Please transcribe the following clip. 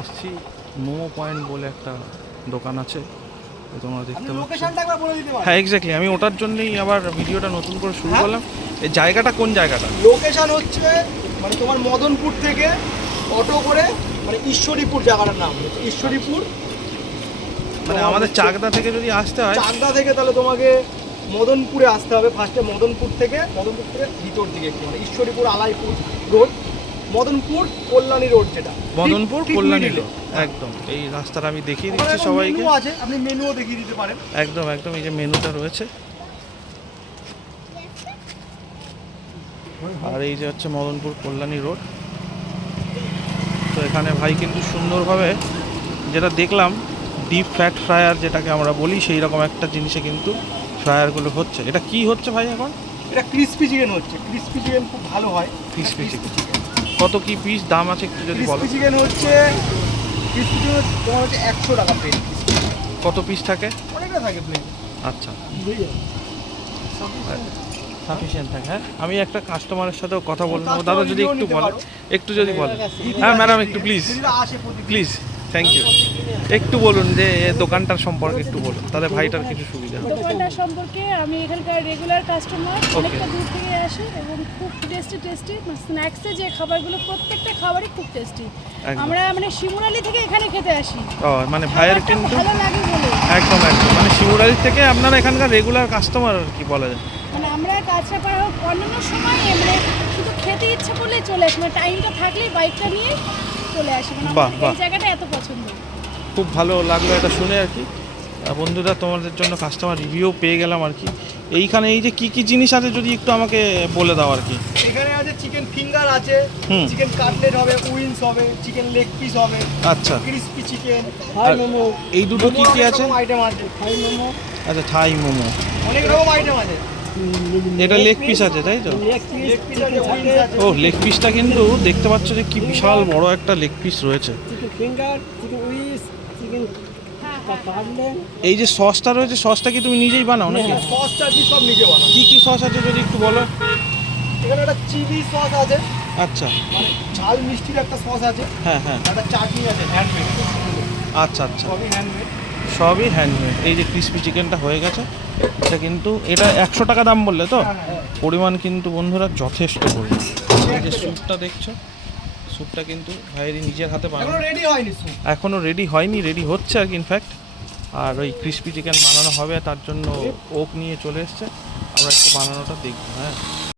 এসছি মোমো পয়েন্ট বলে একটা দোকান আছে, তোমরা দেখতে পাচ্ছ। হ্যাঁ এক্স্যাক্টলি, আমি ওটার জন্যই আবার ভিডিওটা নতুন করে শুরু করলাম। এই জায়গাটা কোন জায়গাটা? লোকেশন হচ্ছে মানে তোমার মদনপুর থেকে অটো করে মানে ঈশ্বরীপুর জায়গাটার নাম হচ্ছে ঈশ্বরীপুর। মানে আমাদের চাকদা থেকে যদি আসতে হয়, চাকদা থেকে তাহলে তোমাকে মদনপুরে আসতে হবে। ফার্স্টে মদনপুর থেকে ভিতর দিকে একটু মানে ঈশ্বরীপুর আলাইপুর রোড, মদনপুর কল্যাণী রোড, যেটা মদনপুর কল্যাণী রোড, একদম এই রাস্তাটা আমি দেখিয়ে দিচ্ছি সবাইকে। মেনু আছে, আপনি মেনুও দেখিয়ে দিতে পারেন। একদম একদম, এই যে মেনুটা রয়েছে, আর এই যে হচ্ছে মদনপুর কল্যাণী রোড। তো এখানে ভাই কিন্তু সুন্দরভাবে, যেটা দেখলাম ডিপ ফ্যাট ফ্রায়ার যেটাকে আমরা বলি, সেই রকম একটা জিনিসে কিন্তু ফ্রায়ারগুলো হচ্ছে। এটা কি হচ্ছে ভাই এখন? এটা ক্রিসপি চিকেন হচ্ছে। ক্রিসপি চিকেন খুব ভালো হয়। ক্রিসপি চিকেন কত কি পিস দাম আছে একটু যদি বলো? ক্রিসপি চিকেন হচ্ছে 100 টাকা প্লেট। কত পিস থাকে? অনেকটা থাকে প্লেট। আচ্ছা, সাফিসিয়েন্ট থাকে। হ্যাঁ, আমি একটা কাস্টমারের সাথেও কথা বলবো। দাদা যদি একটু যদি বলেন। হ্যাঁ ম্যাডাম, একটু প্লিজ প্লিজ, থ্যাংক ইউ। একটু বলুন যে দোকানটার সম্পর্কে একটু বলুন, তাহলে ভাইটার কিছু সুবিধা হবে। দোকানটার সম্পর্কে, আমি এখানকার রেগুলার কাস্টমার, অনেকটা দূর থেকে আসে এবং খুব টেস্টি স্ন্যাক্সে যে খাবারগুলো, প্রত্যেকটা খাবারই খুব টেস্টি। আমরা মানে শিমুরালি থেকে এখানে খেতে আসি। ও মানে ভাইয়ের কিন্তু ভালো লাগে বলে। একদম একদম, মানে শিমুরালি থেকে আপনারা এখানকার রেগুলার কাস্টমার আর কি বলা যায়। মানে আমরা কাছাপাড়া হোক অন্যান্য সময় মানে শুধু খেতে ইচ্ছে করলেই চলে আসি, মানে টাইমটা থাকলেই বাইকটা নিয়ে চলে আসি। মানে বাহ, আমার বাহ। এই জায়গাটা এত পছন্দ। খুব ভালো লাগলো এটা শুনে আর কি। বন্ধুরা, তোমাদের জন্য কাস্টমার রিভিউ পেয়ে গেলাম আর কি। এইখানে এই যে কি কি জিনিস আছে যদি একটু আমাকে বলে দাও আর কি। এখানে আছে চিকেন ফিঙ্গার আছে, হুম। চিকেন কাটলেট হবে, উইংস হবে, চিকেন লেগ পিস হবে, আচ্ছা, ক্রিসপি চিকেন, আর এই দুটো কি কি আছে? আইটেম আছে, থাই মোমো, আচ্ছা, থাই মোমো, অনেক রকম আইটেম আছে। এটা লেগ পিস আছে তাই তো? লেগ পিস আছে, উইংস আছে। ও, লেগ পিসটা কিন্তু দেখতে পাচ্ছ যে কি বিশাল বড় একটা লেগ পিস রয়েছে। Chicken finger, chicken wings, chicken cutlet. এই যে সসটা রয়েছে, সসটা কি তুমি নিজেই বানাও নাকি? সসটা কি সব নিজে বানানো। কি কি সস আছে যদি একটু বলো? এখানে একটা চিলি সস আছে, আচ্ছা, মানে ঝাল মিষ্টির একটা সস আছে, হ্যাঁ হ্যাঁ, একটা চাটনি আছে হ্যান্ডমেড, আচ্ছা আচ্ছা, সবই হ্যান্ডমেড। সবই হ্যান্ডমেড। এই যে ক্রিসপি চিকেনটা হয়ে গেছে, এটা কিন্তু এটা 100 টাকা দাম বললে তো? পরিমাণ কিন্তু বন্ধুরা যথেষ্ট পরিমাণ। এই যে স্যুপটা দেখছো, স্যুপটা কিন্তু ভাইয়েরই নিজের হাতে বানানো। এখনো রেডি হয়নি স্যুপ। এখনও রেডি হয়নি, রেডি হচ্ছে আর কি ইনফ্যাক্ট। আর ওই ক্রিসপি চিকেন বানানো হবে, তার জন্য ওক নিয়ে চলে এসছে। আমরা একটু বানানোটা দেখবো। হ্যাঁ,